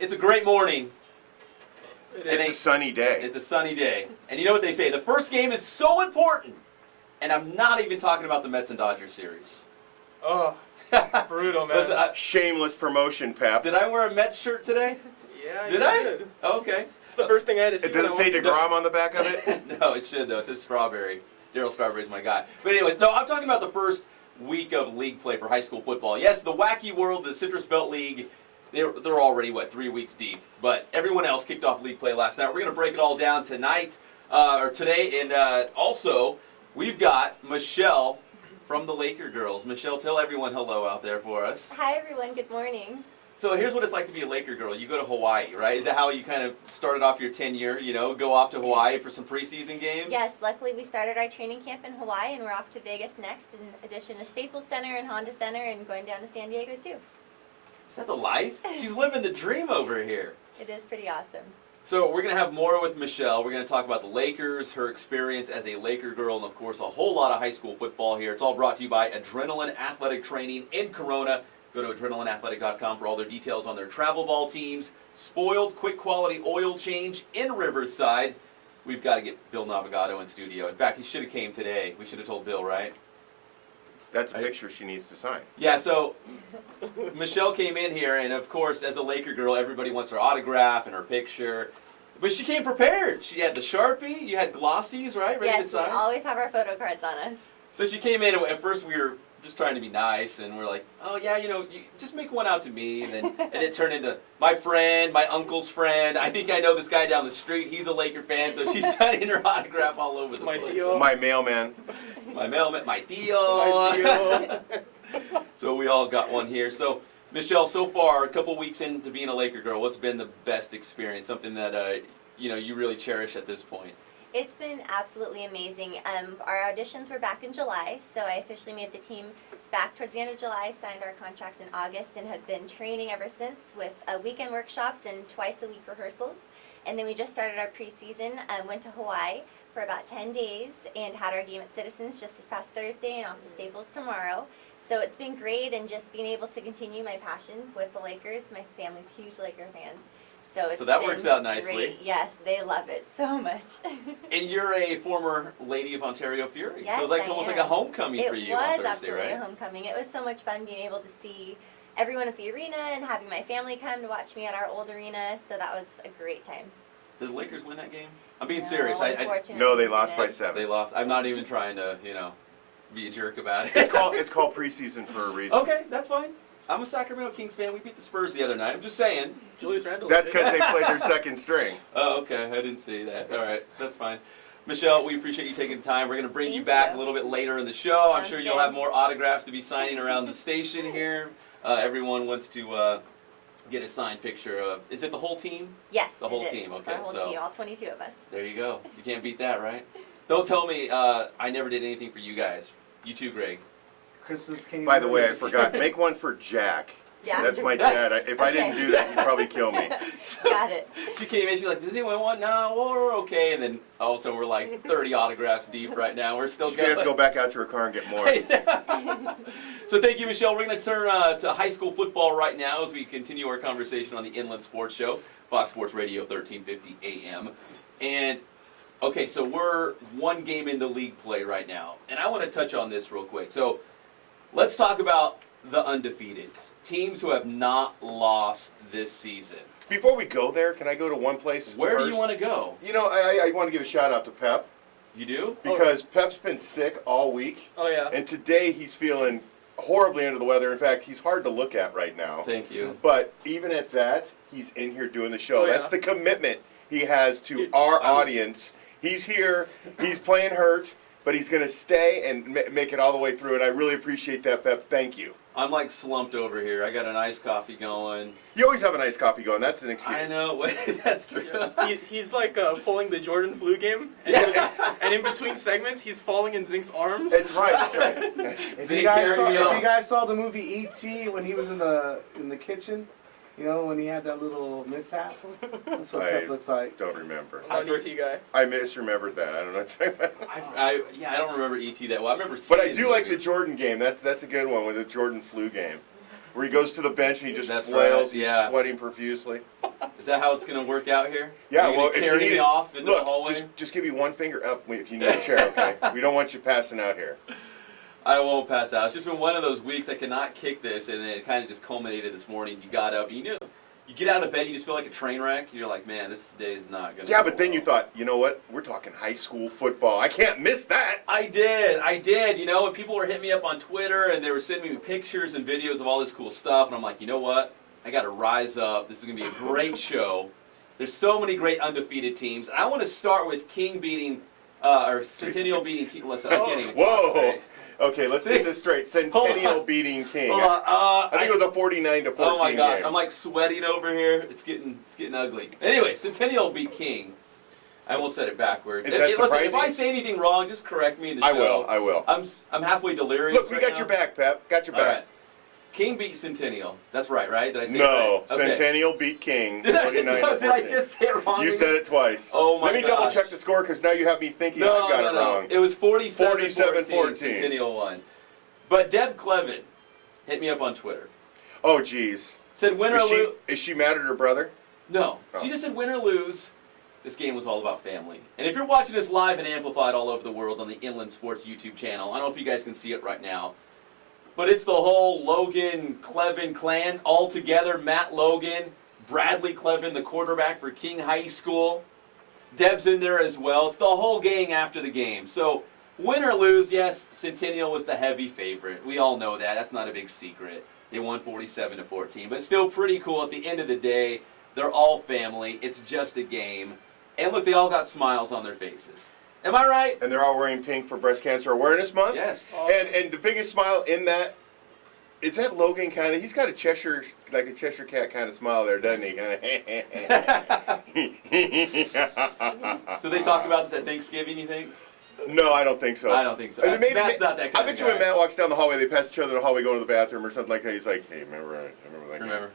It's a great morning. It's a sunny day. It's a sunny day. And you know what they say, the first game is so important. And I'm not even talking about the Mets and Dodgers series. Oh, brutal, man. Listen, Shameless promotion, Pep. did I wear a Mets shirt today? Yeah, Did you I? did. Oh, okay. It's the first thing I had to see. Does it say DeGrom on the back of it? No, it should, though. It says Strawberry. Daryl Strawberry's my guy. But anyways, no, I'm talking about the first week of league play for high school football. Yes, the wacky world, the Citrus Belt League, they're already, 3 weeks deep. But everyone else kicked off league play last night. We're going to break it all down tonight, or today. And also, we've got Michelle from the Laker Girls. Michelle, tell everyone hello out there for us. Hi, everyone. Good morning. So here's what it's like to be a Laker girl. You go to Hawaii, right? Is that how you kind of started off your tenure, go off to Hawaii for some preseason games? Yes, luckily we started our training camp in Hawaii, and we're off to Vegas next, in addition to Staples Center and Honda Center, and going down to San Diego, too. Is that the life? She's living the dream over here. It is pretty awesome. So we're going to have more with Michelle. We're going to talk about the Lakers, her experience as a Laker girl, and of course a whole lot of high school football here. It's all brought to you by Adrenaline Athletic Training in Corona. Go to adrenalineathletic.com for all their details on their travel ball teams. Spoiled, quick quality oil change in Riverside. We've got to get Bill Navigato in studio. In fact, he should have came today. We should have told Bill, right? That's a picture she needs to sign. Yeah, so Michelle came in here, and of course, as a Laker girl, everybody wants her autograph and her picture. But she came prepared. She had the Sharpie, you had glossies, right? Ready to Yes, sign? we always have our photo cards on us. So she came in, and at first we were just trying to be nice, and we're like, oh yeah, you just make one out to me, and it turned into my friend, my uncle's friend. I think I know this guy down the street. He's a Laker fan, so she's signing her autograph all over the place. My mailman. My mailman, my Dio. So we all got one here. So Michelle, so far, a couple weeks into being a Laker girl, what's been the best experience? Something that you really cherish at this point? It's been absolutely amazing. Our auditions were back in July, so I officially made the team back towards the end of July, signed our contracts in August, and have been training ever since with weekend workshops and twice-a-week rehearsals. And then we just started our preseason, went to Hawaii for about 10 days, and had our game at Citizens just this past Thursday and off to Staples tomorrow. So it's been great, and just being able to continue my passion with the Lakers. My family's huge Laker fans. So that works out nicely. Great. Yes, they love it so much. And you're a former Lady of Ontario Fury. Yes, so it's like almost like a homecoming for you on Thursday, It was absolutely right? a homecoming. It was so much fun being able to see everyone at the arena and having my family come to watch me at our old arena. So that was a great time. Did the Lakers win that game? I'm being No, serious. unfortunately, No, they we lost by didn't. 7. They lost. I'm not even trying to, be a jerk about it. It's called preseason for a reason. Okay, that's fine. I'm a Sacramento Kings fan. We beat the Spurs the other night. I'm just saying. Julius Randle. That's because they played their second string. Oh, okay. I didn't see that. All right, that's fine. Michelle, we appreciate you taking the time. We're going to bring you Thank back you. a little bit later in the show. I'm Sounds sure you'll good. have more autographs to be signing around the station here. Everyone wants to get a signed picture of. Is it the whole team? Yes, The whole it is. team, It's okay, our whole so- team, all 22 of us. There you go. You can't beat that, right? Don't tell me I never did anything for you guys. You too, Greg. Christmas came. By the way, I forgot. Make one for Jack. Jack? That's my dad. If I didn't Okay. do that, he'd probably kill me. Got it. She came in, she's like, does anyone want? No, we're okay. And then all of a sudden we're like 30 autographs deep right now. We're still She's going to have to go back out to her car and get more. So thank you, Michelle. We're going to turn to high school football right now as we continue our conversation on the Inland Sports Show, Fox Sports Radio 1350 AM. And, okay, so we're one game into league play right now. And I want to touch on this real quick. So let's talk about the undefeateds, teams who have not lost this season. Before we go there, can I go to one place Where first? do you want to go? I want to give a shout out to Pep You do? because Pep's been sick all week, Oh, yeah. and today he's feeling horribly under the weather. In fact, he's hard to look at right now. Thank you. But even at that, he's in here doing the show. Oh, yeah. That's the commitment he has to Dude, our I'm- audience. He's here, he's playing hurt, but he's going to stay and make it all the way through, and I really appreciate that, Pep. Thank you. I'm like slumped over here. I got an iced coffee going. You always have a nice coffee going. That's an excuse. I know. That's true. Yeah. He's like pulling the Jordan flu game, and in between segments, he's falling in Zink's arms. That's right. That's right. If Zeke, you guys carry saw, me if on. you guys saw the movie E.T. when he was in the kitchen, when he had that little mishap, that's what I Pep looks like. don't remember. I'm not an ET guy. I misremembered that. I don't know. I don't remember ET that well. I remember seeing But I do like the movie. Jordan game. That's a good one with the Jordan flu game, where he goes to the bench and he just That's flails. right, He's yeah. sweating profusely. that how it's going to work out here? Yeah, Are you well, gonna if you carry need me it, off into the look, hallway. just give you one finger up if you need a chair, okay? We don't want you passing out here. I won't pass out. It's just been one of those weeks I cannot kick this, and then it kind of just culminated this morning. You got up, you get out of bed, you just feel like a train wreck. You're like, man, this day is not going to Yeah, but then you thought, you know what? We're talking high school football. I can't miss that. I did, and people were hitting me up on Twitter, and they were sending me pictures and videos of all this cool stuff, and I'm like, you know what? I got to rise up. This is going to be a great show. There's so many great undefeated teams, and I want to start with King beating, or Centennial beating King. Listen, I can't even talk Whoa. today. Okay, let's get this straight. Centennial beating King. Hold on. I think it was a 49-14 Oh my gosh, game. I'm like sweating over here. It's getting ugly. Anyway, Centennial beat King. I almost said it backwards. Is that Listen, surprising? if I say anything wrong, just correct me in the I show. will. I will. I'm halfway delirious. Look, we right got now. your back, Pep. Got your All back. right. King beat Centennial. That's right, right? Did I say it No, right? Okay. Centennial beat King. Did I 49-14. did I just say it wrong? You again? said it twice. Oh my Let me gosh. double check the score because now you have me thinking No, I've got no, it no. wrong. It was 47-14. 47-14. Centennial won. But Deb Clevin hit me up on Twitter. Oh, geez. Said win or lose. Is she mad at her brother? No. Oh. She just said win or lose. This game was all about family. And if you're watching this live and amplified all over the world on the Inland Sports YouTube channel, I don't know if you guys can see it right now, but it's the whole Logan Clevin clan all together. Matt Logan, Bradley Clevin, the quarterback for King High School. Deb's in there as well. It's the whole gang after the game. So win or lose, yes, Centennial was the heavy favorite. We all know that. That's not a big secret. They won 47-14. But still pretty cool at the end of the day. They're all family. It's just a game. And look, they all got smiles on their faces. Am I right? And they're all wearing pink for Breast Cancer Awareness Month? Yes. And the biggest smile in that, is that Logan kind of, he's got a Cheshire Cat kind of smile there, doesn't he? So they talk about this at Thanksgiving, you think? No, I don't think so. I don't think so. Maybe, Matt's not that I kind bet of you guy. when Matt walks down the hallway, they pass each other in the hallway going to the bathroom or something like that. He's like, hey, remember that game? Remember.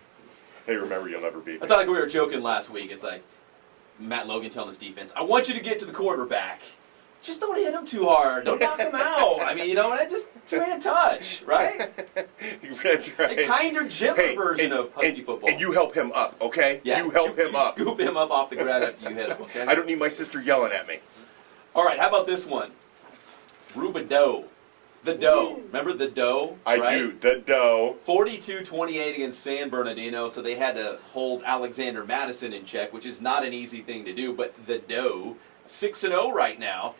Hey, remember, you'll never beat I me. thought like we were joking last week. It's like Matt Logan telling his defense, I want you to get to the quarterback. Just don't hit him too hard. Don't knock him out. I mean, just two-hand touch, right? That's right. A kinder, gentler Hey, version of Husky football. And you help him up, okay? Yeah, You help him up. Scoop him up off the ground after you hit him, okay? I don't need my sister yelling at me. All right, how about this one? Rubidoux. The Doe. Remember the Doe? I right? do. The dough. 42-28 against San Bernardino, so they had to hold Alexander Madison in check, which is not an easy thing to do, but the Doe, 6-0 right now.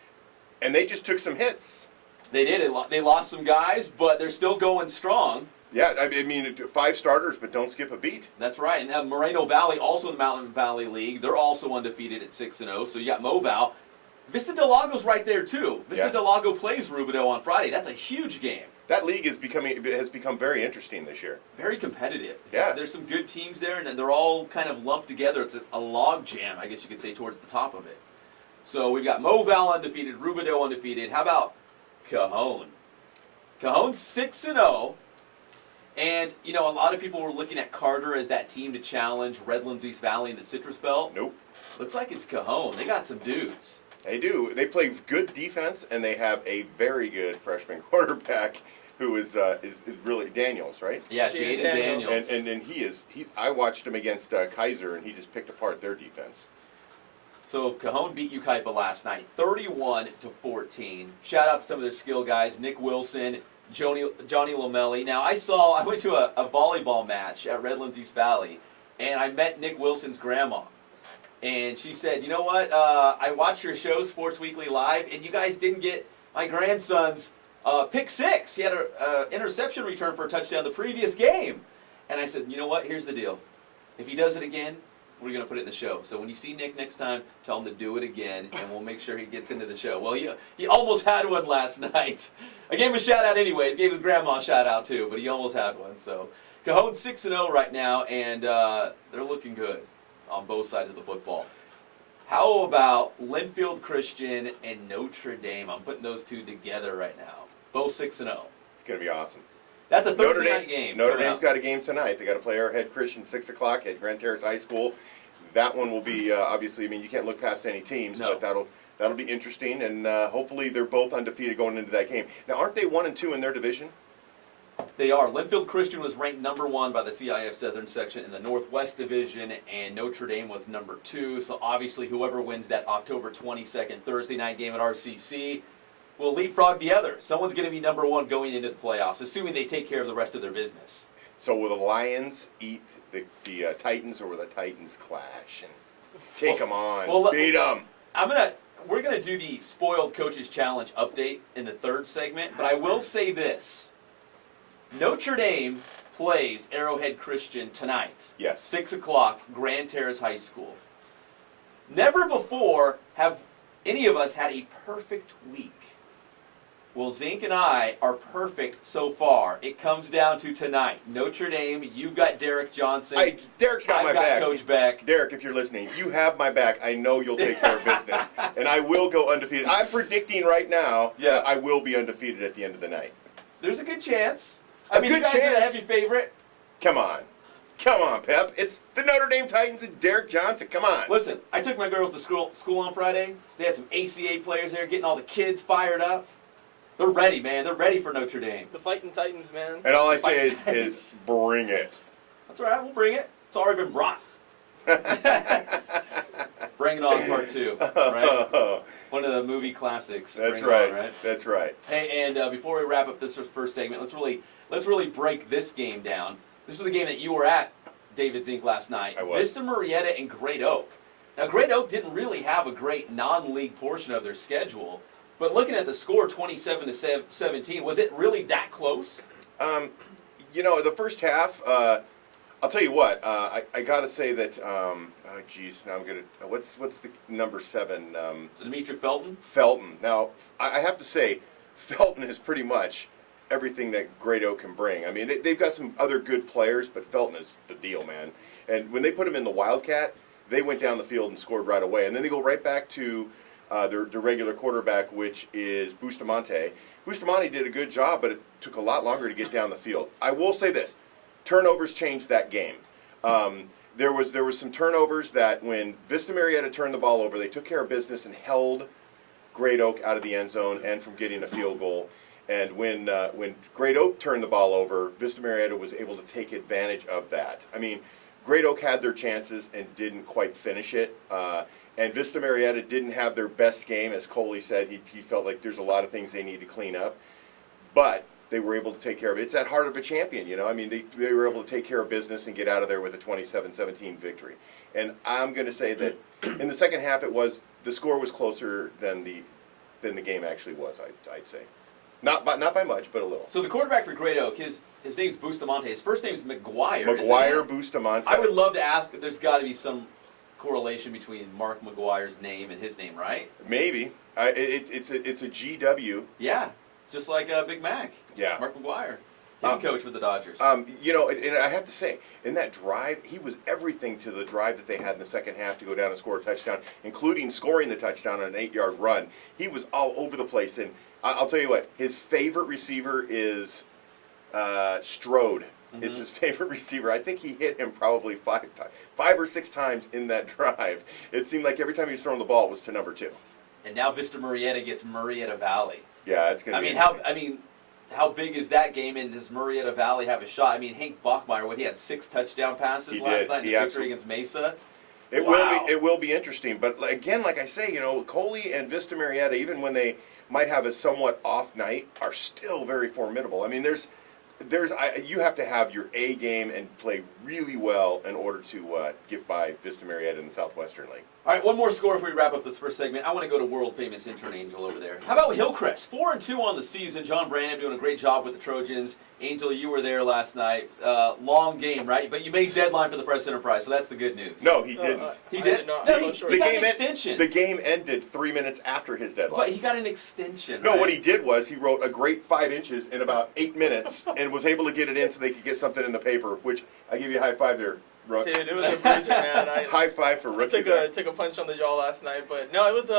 And they just took some hits. They did it. They lost some guys, but they're still going strong. Yeah, I mean, 5 starters, but don't skip a beat. That's right. And now Moreno Valley, also in the Mountain Valley League, they're also undefeated at 6-0. So you got Moval. Vista Del Lago's right there too. Vista Yeah. Del Lago plays Rubidoux on Friday. That's a huge game. That league has become very interesting this year. Very competitive. Yeah. There's some good teams there, and they're all kind of lumped together. It's a log jam, I guess you could say, towards the top of it. So we've got Moval undefeated, Rubidoux undefeated. How about Cajon? Cajon's 6-0. And, a lot of people were looking at Carter as that team to challenge Redlands East Valley in the Citrus Belt. Nope. Looks like it's Cajon. They got some dudes. They do. They play good defense, and they have a very good freshman quarterback who is really Daniels, right? Yeah, Jaden Jaden Daniels. Daniels. And he I watched him against Kaiser, and he just picked apart their defense. So Cajon beat Ukaipa last night, 31-14. Shout out to some of their skill guys, Nick Wilson, Johnny Lomelli. Now I went to a volleyball match at Redlands East Valley, and I met Nick Wilson's grandma. And she said, you know what, I watched your show, Sports Weekly Live, and you guys didn't get my grandson's pick 6. He had an interception return for a touchdown the previous game. And I said, you know what, here's the deal. If he does it again, we're going to put it in the show. So when you see Nick next time, tell him to do it again, and we'll make sure he gets into the show. Well, he almost had one last night. I gave him a shout-out anyways. Gave his grandma a shout-out too, but he almost had one. So Cajon's 6-0 right now, and they're looking good on both sides of the football. How about Linfield Christian and Notre Dame? I'm putting those two together right now. Both 6-0. It's going to be awesome. That's a Thursday night game. Notre coming Dame's up. got a game tonight. They got to play Arrowhead Christian 6 o'clock at Grand Terrace High School. That one will be obviously. I mean, you can't look past any teams, No. but that'll be interesting. And hopefully they're both undefeated going into that game. Now, aren't they 1-2 in their division? They are. Linfield Christian was ranked number 1 by the CIF Southern Section in the Northwest Division, and Notre Dame was number 2. So obviously, whoever wins that October 22nd Thursday night game at RCC will leapfrog the other. Someone's going to be number 1 going into the playoffs, assuming they take care of the rest of their business. So will the Lions eat the Titans, or will the Titans clash and take them on, beat them? We're gonna do the Spoiled Coaches Challenge update in the 3rd segment, but I will say this. Notre Dame plays Arrowhead Christian tonight. Yes. 6 o'clock, Grand Terrace High School. Never before have any of us had a perfect week. Well, Zink and I are perfect so far. It comes down to tonight. Notre Dame, you've got Derek Johnson. Derek's got my back. Coach Beck. Derek, if you're listening, you have my back. I know you'll take care of business, and I will go undefeated. I'm predicting right now that I will be undefeated at the end of the night. There's a good chance. Good you guys chance. are the heavy favorite. Come on, Pep. It's the Notre Dame Titans and Derek Johnson. Come on. Listen, I took my girls to school on Friday. They had some ACA players there getting all the kids fired up. They're ready, man. They're ready for Notre Dame. The fighting Titans, man. And all I say is bring it. That's all right. We'll bring it. It's already been brought. Bring It On Part 2, right? One of the movie classics. That's Bring It right. On, right. That's right. Hey, and before we wrap up this first segment, let's really break this game down. This was the game that you were at, David Zink, last night. I was. Vista Marietta and Great Oak. Now, Great Oak didn't really have a great non-league portion of their schedule, but looking at the score, 27-17, was it really that close? The first half, I'll tell you what, I got to say that, now I'm going to, what's the number 7? Demetric Felton? Felton. Now, I have to say, Felton is pretty much everything that Great Oak can bring. I mean, they've got some other good players, but Felton is the deal, man. And when they put him in the Wildcat, they went down the field and scored right away. And then they go right back to their regular quarterback, which is Bustamante. Bustamante did a good job, but it took a lot longer to get down the field. I will say this. Turnovers changed that game. There was some turnovers that when Vista Marietta turned the ball over, they took care of business and held Great Oak out of the end zone and from getting a field goal. And when Great Oak turned the ball over, Vista Marietta was able to take advantage of that. I mean, Great Oak had their chances and didn't quite finish it. And Vista Marietta didn't have their best game. As Coley said, he felt like there's a lot of things they need to clean up. But they were able to take care of it. It's that heart of a champion, you know. I mean, they were able to take care of business and get out of there with a 27-17 victory. And I'm going to say that in the second half, the score was closer than the game actually was. I'd say, not by much, but a little. So the quarterback for Great Oak, his name's Bustamante. His first name's McGuire. McGuire Bustamante. I would love to ask. There's got to be some correlation between Mark McGuire's name and his name, right? Maybe. It's a GW. Yeah, just like Big Mac. Yeah. Mark McGuire. Head coach for the Dodgers. And I have to say, in that drive, he was everything to the drive that they had in the second half to go down and score a touchdown, including scoring the touchdown on an 8-yard run. He was all over the place. And I'll tell you what, his favorite receiver is Strode. Mm-hmm. Is his favorite receiver. I think he hit him probably 5 or 6 times in that drive. It seemed like every time he was throwing the ball, it was to number 2. And now Vista Marietta gets Marietta Valley. Yeah, it's going to be. How big is that game, and does Marietta Valley have a shot? I mean, Hank Bachmeyer, he had 6 touchdown passes last night in the victory against Mesa? It will be interesting. But again, like I say, Coley and Vista Marietta, even when they might have a somewhat off night, are still very formidable. I mean, you have to have your A game and play really well in order to get by Vista Marietta in the Southwestern League. All right, one more score before we wrap up this first segment. I want to go to world-famous intern Angel over there. How about Hillcrest? 4-2 on the season. John Branham doing a great job with the Trojans. Angel, you were there last night. Long game, right? But you made deadline for the Press Enterprise, so that's the good news. No, he didn't. He did? No, he got an extension. The game ended 3 minutes after his deadline. But he got an extension, No, right? what he did was he wrote a great 5 inches in about 8 minutes and was able to get it in so they could get something in the paper, which I give you a high five there, Rook. Dude, it was a bruiser, man. High five for Rook. Took a punch on the jaw last night, but no, it was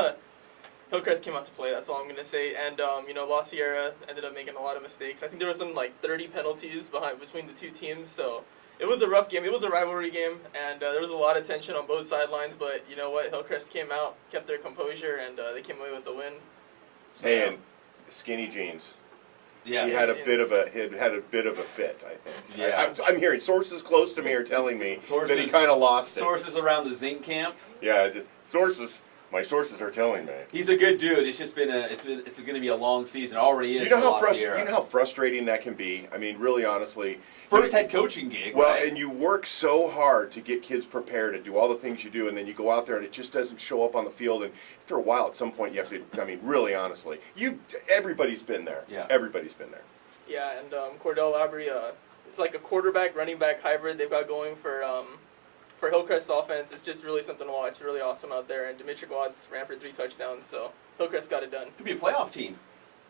Hillcrest came out to play. That's all I'm gonna say. And La Sierra ended up making a lot of mistakes. I think there was some 30 penalties between the two teams. So it was a rough game. It was a rivalry game, and there was a lot of tension on both sidelines. But you know what? Hillcrest came out, kept their composure, and they came away with the win. So, and skinny jeans. Yeah. he had a bit of a fit, I think. Yeah. I'm hearing sources close to me are telling me that he Sources- kind of lost it. Sources around the Zinc camp. Yeah, my sources are telling me. He's a good dude. It's just it's going to be a long season. It already is. You know for how La Sierra. you know how frustrating that can be. I mean, really, honestly. First head coaching gig. Well, right? and you work so hard to get kids prepared and do all the things you do, and then you go out there and it just doesn't show up on the field. And after a while, at some point, you have to. I mean, really, honestly, everybody's been there. Yeah. Everybody's been there. Yeah, and Cordell Labrie, it's like a quarterback running back hybrid they've got going for Hillcrest's offense. It's just really something to watch. Really awesome out there. And Dimitri Watts ran for 3 touchdowns, so Hillcrest got it done. Could be a playoff team.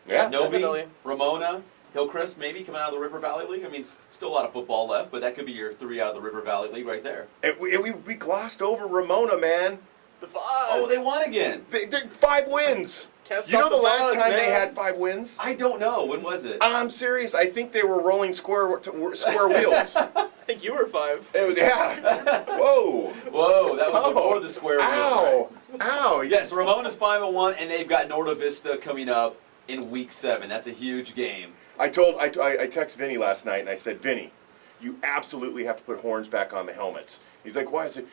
Yeah. Novi, definitely. Ramona, Hillcrest, maybe coming out of the River Valley League. I mean, still a lot of football left, but that could be your 3 out of the River Valley League right there. And we glossed over Ramona, man. The Foz! Oh, they won again. They 5 wins. Can't You know stop the last Foz, time they man. had 5 wins? I don't know. When was it? I'm serious. I think they were rolling square wheels. I think you were 5. Yeah. Whoa. Whoa, that was Oh. before the square wheel. Ow. Ow. Yes, Ramona's 5-1, and they've got Norte Vista coming up in week 7. That's a huge game. I texted Vinny last night and I said, Vinny, you absolutely have to put horns back on the helmets. He's like, why? I said,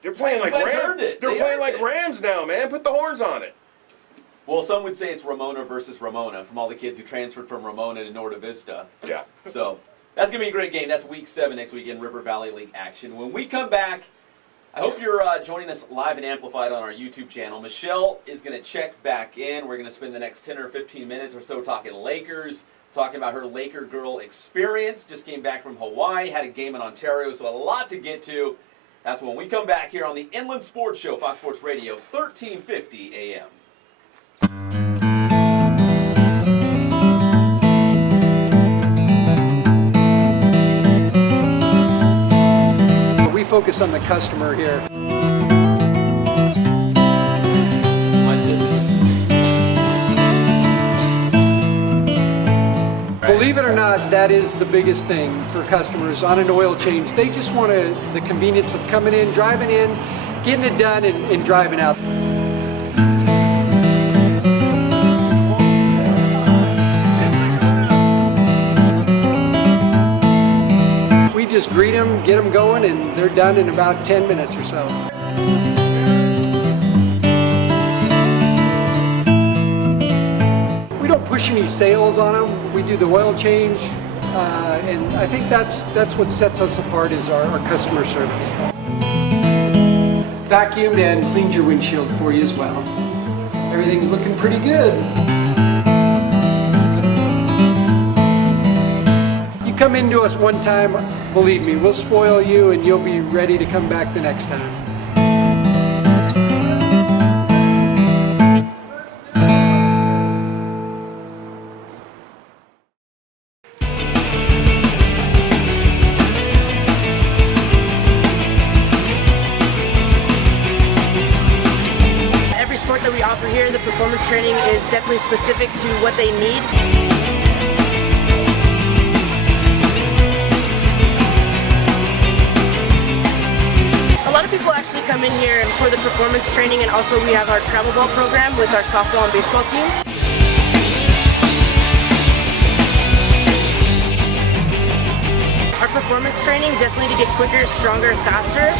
they're playing like You guys Rams. earned it. They're They playing earned like it. Rams now, man. Put the horns on it. Well, some would say it's Ramona versus Ramona from all the kids who transferred from Ramona to Norte Vista. Yeah. So that's going to be a great game. That's week 7 next week in River Valley League action. When we come back, I hope you're joining us live and amplified on our YouTube channel. Michelle is going to check back in. We're going to spend the next 10 or 15 minutes or so talking Lakers, talking about her Laker girl experience. Just came back from Hawaii, had a game in Ontario, so a lot to get to. That's when we come back here on the Inland Sports Show, Fox Sports Radio, 1350 AM. We focus on the customer here. Believe it or not, that is the biggest thing for customers on an oil change. They just want the convenience of coming in, driving in, getting it done, and driving out. We just greet them, get them going, and they're done in about 10 minutes or so. We don't push any sales on them. We do the oil change, and I think that's what sets us apart is our customer service. Vacuumed and cleaned your windshield for you as well. Everything's looking pretty good. You come into us one time, believe me, we'll spoil you and you'll be ready to come back the next time. Every sport that we offer here, the performance training is definitely specific to what they need. A lot of people actually come in here for the performance training, and also we have our travel ball program with our softball and baseball teams. Our performance training definitely to get quicker, stronger, faster.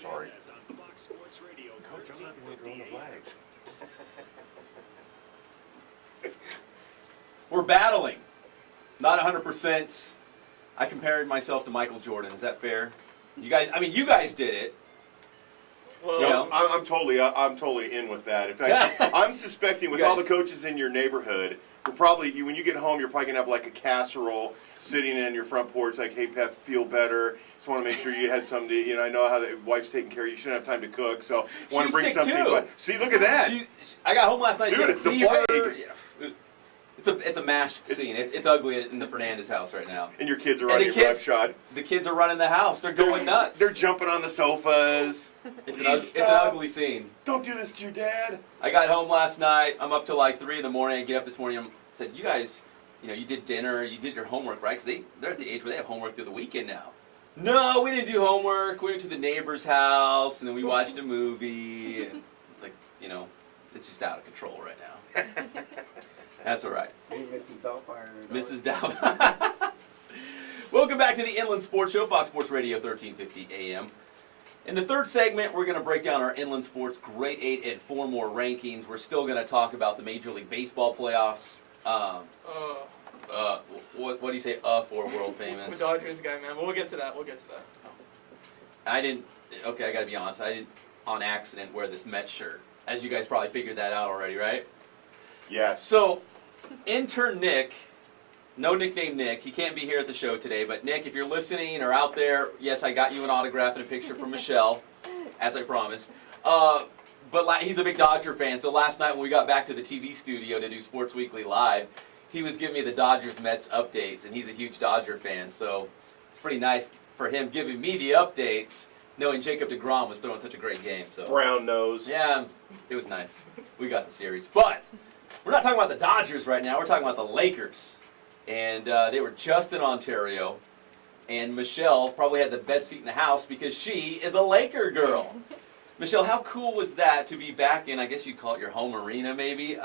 Sorry. Coach, I'm not the one throwing the flags. We're battling. Not 100%. I compared myself to Michael Jordan. Is that fair? You guys did it. Well, You know? I'm totally in with that. In fact, I'm suspecting with all the coaches in your neighborhood, we're probably when you get home, you're probably gonna have like a casserole sitting in your front porch, like, "Hey, Pep, feel better. Just want to make sure you had something to, I know how the wife's taking care of you. You shouldn't have time to cook, so want She's to bring sick something." too. But see, look at that. I got home last night. Dude, she had a it's the fever. plague. Yeah. It's a mash scene. It's ugly in the Fernandez house right now. And your kids are And running the your kids- roughshod. The kids are running the house. They're going nuts. They're jumping on the sofas. It's Please an stop. ugly scene. Don't do this to your dad. I got home last night. I'm up till like 3 in the morning. I get up this morning. I said, "You guys, you did dinner. You did your homework, right? Because they're at the age where they have homework through the weekend now." No, we didn't do homework. We went to the neighbor's house and then we watched a movie. And it's like, it's just out of control right now. That's all right. Hey, Mrs. Doubtfire. Mrs. Dow. Welcome back to the Inland Sports Show, Fox Sports Radio 1350 AM. In the third segment, we're going to break down our Inland Sports Grade 8 and 4 more rankings. We're still going to talk about the Major League Baseball playoffs. What do you say, for world famous? the Dodgers guy, man. But we'll get to that. I got to be honest, I didn't on accident wear this Mets shirt. As you guys probably figured that out already, right? Yes. So, intern Nick, no nickname Nick, he can't be here at the show today, but Nick, if you're listening or out there, yes, I got you an autograph and a picture from Michelle, as I promised. But he's a big Dodger fan, so last night when we got back to the TV studio to do Sports Weekly Live, he was giving me the Dodgers-Mets updates, and he's a huge Dodger fan, so it's pretty nice for him giving me the updates, knowing Jacob deGrom was throwing such a great game. So Brown nose. yeah, it was nice. We got the series. But we're not talking about the Dodgers right now. We're talking about the Lakers. And they were just in Ontario. And Michelle probably had the best seat in the house because she is a Laker girl. Michelle, how cool was that to be back in, I guess you'd call it your home arena maybe,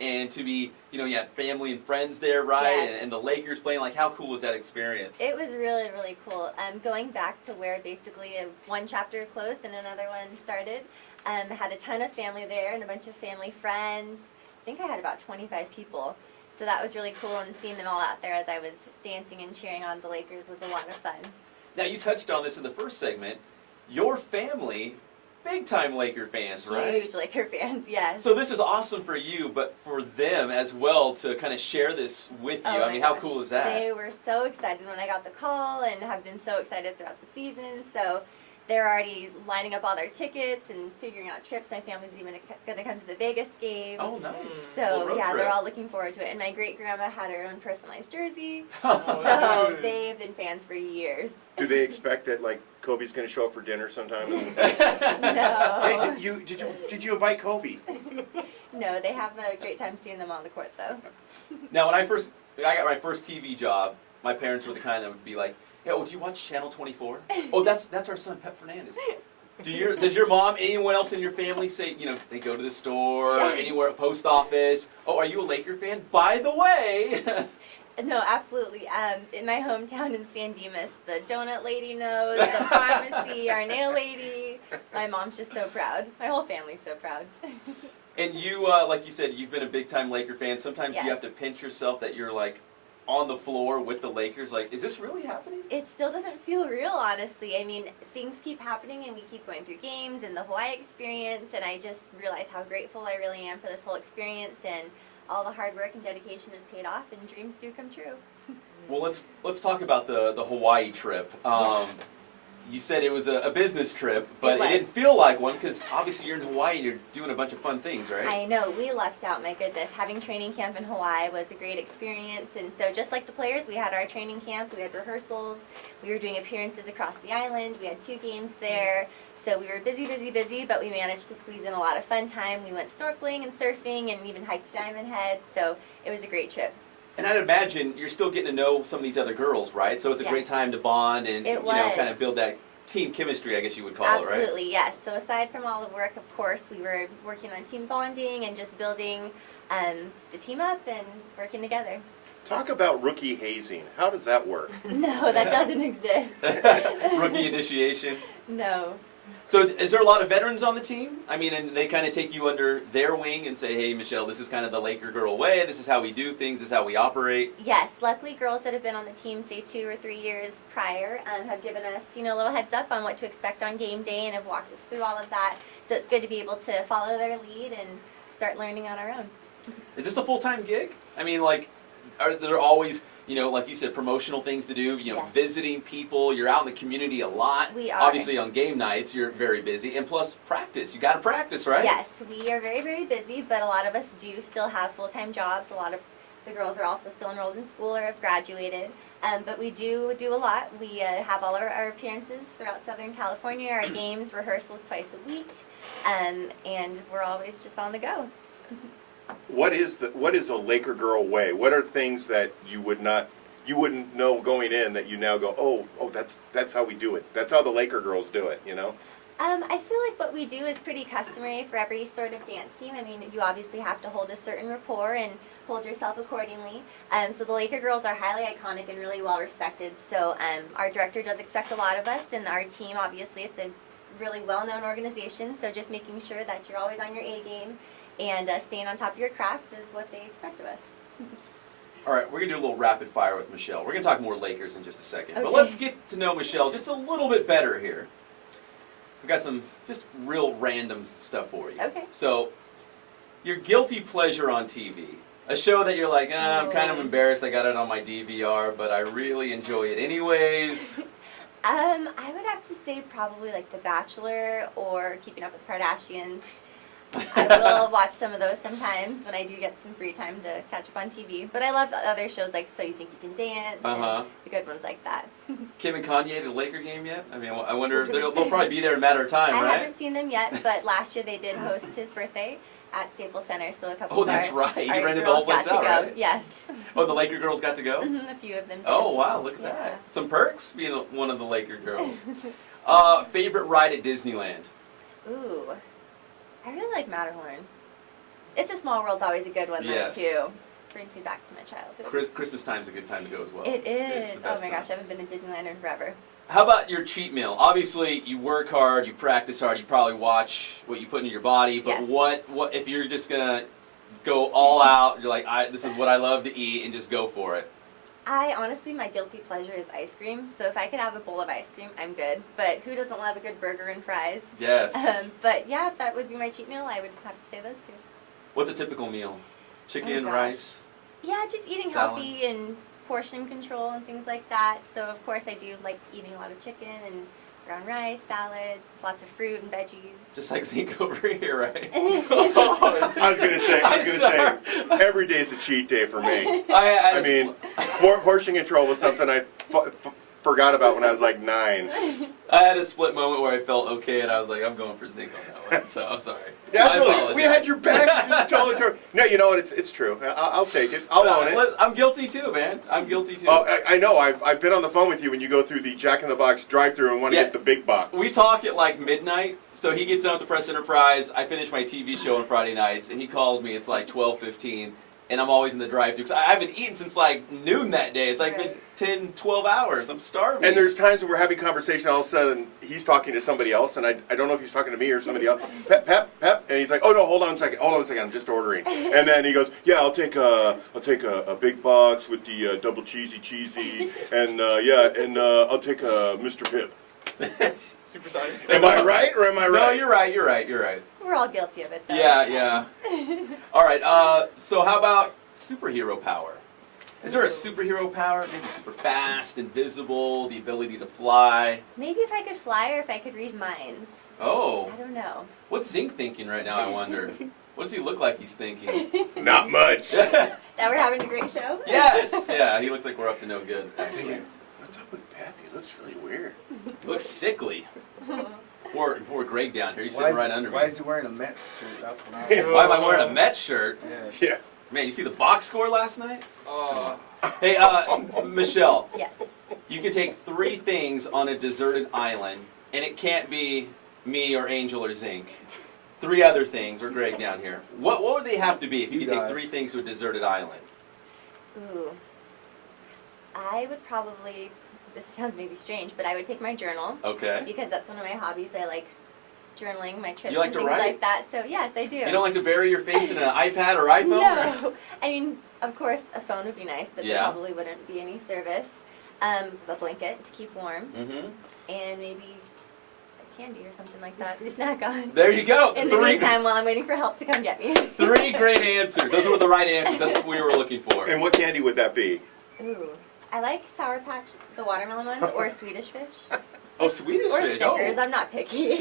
and to be, you had family and friends there, right? Yes. And the Lakers playing, how cool was that experience? It was really, really cool. Going back to where basically one chapter closed and another one started. Had a ton of family there and a bunch of family friends. I think I had about 25 people. So that was really cool, and seeing them all out there as I was dancing and cheering on the Lakers was a lot of fun. Now, you touched on this in the first segment. Your family, big-time Laker fans, right? Huge Laker fans, yes. So this is awesome for you, but for them as well to kind of share this with you. Oh I mean, my how gosh. cool is that? They were so excited when I got the call and have been so excited throughout the season. So they're already lining up all their tickets and figuring out trips. My family's even going to come to the Vegas game. Oh, nice. So Little road yeah, trip. they're all looking forward to it. And my great-grandma had her own personalized jersey. Oh, So dude. they've been fans for years. Do they expect that Kobe's going to show up for dinner sometime? No. Hey, did you invite Kobe? No, they have a great time seeing them on the court, though. Now, when I got my first TV job, my parents were the kind that would be like, "Hey, do you watch Channel 24? Oh, that's our son, Pep Fernandez." Does your mom, anyone else in your family say, they go to the store, or anywhere, post office? Oh, are you a Laker fan? By the way. No, absolutely. In my hometown in San Dimas, the donut lady knows, the pharmacy, our nail lady. My mom's just so proud. My whole family's so proud. And you, like you said, you've been a big-time Laker fan. Sometimes you Yes. have to pinch yourself that you're, on the floor with the Lakers. Is this really happening? It still doesn't feel real, honestly. I mean, things keep happening and we keep going through games and the Hawaii experience, and I just realize how grateful I really am for this whole experience, and all the hard work and dedication has paid off, and dreams do come true. Well, let's talk about the Hawaii trip. You said it was a business trip, but it was. didn't feel like one because obviously you're in Hawaii and you're doing a bunch of fun things, right? I know, we lucked out, my goodness. Having training camp in Hawaii was a great experience, and so just like the players, we had our training camp, we had rehearsals, we were doing appearances across the island, we had 2 games there, so we were busy, but we managed to squeeze in a lot of fun time. We went snorkeling and surfing and even hiked Diamond Head, so it was a great trip. And I'd imagine you're still getting to know some of these other girls, right? So it's a Yeah. great time to bond and It was. kind of build that team chemistry, I guess you would call it, right? Absolutely, yes. So aside from all the work, of course, we were working on team bonding and just building the team up and working together. Talk about rookie hazing. How does that work? No, that doesn't exist. Rookie initiation. No. So is there a lot of veterans on the team? I mean, and they kind of take you under their wing and say, hey, Michelle, this is kind of the Laker girl way. This is how we do things. This is how we operate. Yes, luckily girls that have been on the team, say 2 or 3 years prior, have given us, a little heads up on what to expect on game day and have walked us through all of that. So it's good to be able to follow their lead and start learning on our own. Is this a full-time gig? I mean, like, are there always, like you said, promotional things to do, Yes. visiting people, you're out in the community a lot. We are. Obviously on game nights, you're very busy, and plus practice. You got to practice, right? Yes, we are very, very busy, but a lot of us do still have full-time jobs. A lot of the girls are also still enrolled in school or have graduated. But we do a lot. We have all our appearances throughout Southern California, our games, rehearsals twice a week, and we're always just on the go. What is a Laker girl way? What are things that you wouldn't know going in that you now go, oh, that's how we do it. That's how the Laker girls do it, I feel like what we do is pretty customary for every sort of dance team. I mean, you obviously have to hold a certain rapport and hold yourself accordingly. So the Laker girls are highly iconic and really well respected. So our director does expect a lot of us, and our team, obviously, it's a really well-known organization. So just making sure that you're always on your A game and staying on top of your craft is what they expect of us. All right, we're going to do a little rapid fire with Michelle. We're going to talk more Lakers in just a second. But Okay. let's get to know Michelle just a little bit better here. We've got some just real random stuff for you. Okay. So, your guilty pleasure on TV. A show that you're like, I'm kind of embarrassed I got it on my DVR, but I really enjoy it anyways. I would have to say probably like The Bachelor or Keeping Up with the Kardashians. I will watch some of those sometimes when I do get some free time to catch up on TV. But I love the other shows like So You Think You Can Dance and the good ones like that. Kim and Kanye at a Laker game yet? I mean, I wonder, they'll probably be there in a matter of time, I right? haven't seen them yet, but last year they did host his birthday at Staples Center, so a couple Oh, of that's our, right. You our rented the girls whole place got out, to go. right? Yes. Oh, the Laker girls got to go? A few of them did. Oh, wow, look at Yeah. that. Some perks being one of the Laker girls. Favorite ride at Disneyland? Ooh, I really like Matterhorn. It's a Small World's always a good one Yes. though too. Brings me back to my childhood. Christmas time's a good time to go as well. It It's is. the best Oh my time. gosh, I haven't been to Disneyland in forever. How about your cheat meal? Obviously, you work hard, you practice hard, you probably watch what you put into your body, but Yes. what if you're just gonna go all out, you're like, this is what I love to eat, and just go for it? I honestly, my guilty pleasure is ice cream. So if I could have a bowl of ice cream, I'm good. But who doesn't love a good burger and fries? Yes. But yeah, that would be my cheat meal. I would have to say those two. What's a typical meal? Chicken, gosh. rice? Yeah, just eating Salad. healthy and portion control and things like that. So of course I do like eating a lot of chicken and brown rice, salads, lots of fruit and veggies. Just like Zink over here, right? I was gonna say, sorry. every day's a cheat day for me. I I mean, portion control was something I forgot about when I was like 9. I had a split moment where I felt okay, and I was like, I'm going for Zink on that one, so I'm sorry. Yeah, I absolutely. apologize. We had your back. You just told it. No, you know what? It's true. I'll take it. I'll own it. I'm guilty too, man. I'm guilty too. Oh, I know. I've been on the phone with you when you go through the Jack in the Box drive-through and want to Yeah. get the big box. We talk at like midnight, so he gets on at the Press Enterprise. I finish my TV show on Friday nights, and he calls me. It's like 12:15, and I'm always in the drive-thru because I haven't eaten since like noon that day. It's like been 10, 12 hours. I'm starving. And there's times when we're having conversation, all of a sudden he's talking to somebody else, and I don't know if he's talking to me or somebody else. Pep, and he's like, oh no, hold on a second, I'm just ordering. And then he goes, yeah, I'll take a big box with the double cheesy, and I'll take a Mr. Pip. Supersized. Am I right or am I right? No, you're right. We're all guilty of it though. Yeah. All right. So how about superhero power? Is there a superhero power? Maybe super fast, invisible, the ability to fly. Maybe if I could fly or if I could read minds. Oh, I don't know. what's Zink thinking right now? I wonder. What does he look like he's thinking? Not much. That we're having a great show? Yes. Yeah. He looks like we're up to no good. Actually, What's up with Pep? He looks really weird. he looks sickly. Poor Greg down here. He's sitting right under me. Why is he wearing a Mets shirt? That's what I Why am I wearing a Mets shirt? Yeah. Yeah. Man, you see the box score last night? Oh. Hey, Michelle, Yes. you can take 3 things on a deserted island, and it can't be me or Angel or Zink. 3 other things, or Greg down here. What would they have to be if you You could take guys. 3 things to a deserted island? Ooh. I would probably, this sounds maybe strange, but I would take my journal Okay. because that's one of my hobbies. I like journaling my trips You like and to things write? like that. So yes, I do. You don't like to bury your face in an iPad or iPhone? No. I mean, of course, a phone would be nice, but there Yeah. probably wouldn't be any service. A blanket to keep warm, Mm-hmm. and maybe a candy or something like that to snack on. There you go. In the meantime, while I'm waiting for help to come get me. Three great answers. Those were the right answers. That's what we were looking for. And what candy would that be? Ooh. I like Sour Patch, the watermelon ones, or Swedish Fish. Oh, Swedish Or fish. Snickers, Oh. I'm not picky.